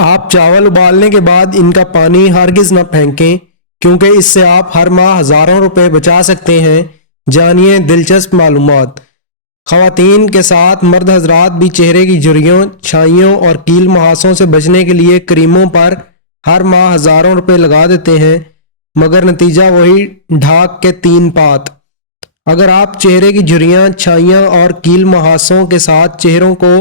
آپ چاول ابالنے کے بعد ان کا پانی ہرگز نہ پھینکیں، کیونکہ اس سے آپ ہر ماہ ہزاروں روپے بچا سکتے ہیں۔ جانیے دلچسپ معلومات۔ خواتین کے ساتھ مرد حضرات بھی چہرے کی جھریوں، چھائیوں اور کیل مہاسوں سے بچنے کے لیے کریموں پر ہر ماہ ہزاروں روپے لگا دیتے ہیں، مگر نتیجہ وہی ڈھاک کے 3 پات۔ اگر آپ چہرے کی جھریاں، چھائیاں اور کیل مہاسوں کے ساتھ چہروں کو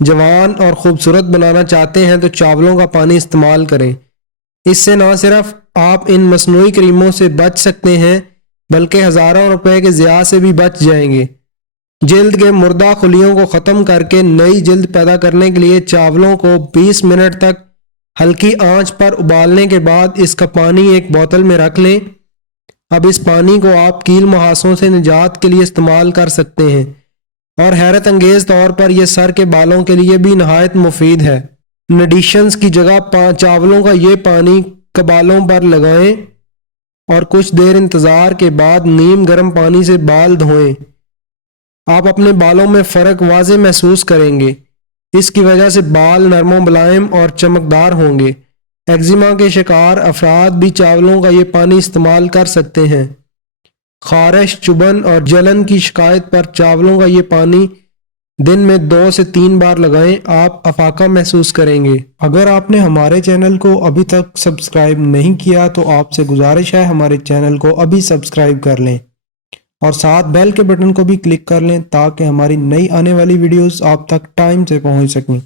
جوان اور خوبصورت بنانا چاہتے ہیں تو چاولوں کا پانی استعمال کریں۔ اس سے نہ صرف آپ ان مصنوعی کریموں سے بچ سکتے ہیں بلکہ ہزاروں روپے کے ضیاع سے بھی بچ جائیں گے۔ جلد کے مردہ خلیوں کو ختم کر کے نئی جلد پیدا کرنے کے لیے چاولوں کو 20 منٹ تک ہلکی آنچ پر ابالنے کے بعد اس کا پانی ایک بوتل میں رکھ لیں۔ اب اس پانی کو آپ کیل مہاسوں سے نجات کے لیے استعمال کر سکتے ہیں، اور حیرت انگیز طور پر یہ سر کے بالوں کے لیے بھی نہایت مفید ہے۔ نڈیشنز کی جگہ چاولوں کا یہ پانی بالوں پر لگائیں اور کچھ دیر انتظار کے بعد نیم گرم پانی سے بال دھوئیں۔ آپ اپنے بالوں میں فرق واضح محسوس کریں گے۔ اس کی وجہ سے بال نرم و ملائم اور چمکدار ہوں گے۔ ایگزیما کے شکار افراد بھی چاولوں کا یہ پانی استعمال کر سکتے ہیں۔ خارش، چبھن اور جلن کی شکایت پر چاولوں کا یہ پانی دن میں 2 سے 3 بار لگائیں، آپ افاقہ محسوس کریں گے۔ اگر آپ نے ہمارے چینل کو ابھی تک سبسکرائب نہیں کیا تو آپ سے گزارش ہے ہمارے چینل کو ابھی سبسکرائب کر لیں اور ساتھ بیل کے بٹن کو بھی کلک کر لیں تاکہ ہماری نئی آنے والی ویڈیوز آپ تک ٹائم سے پہنچ سکیں۔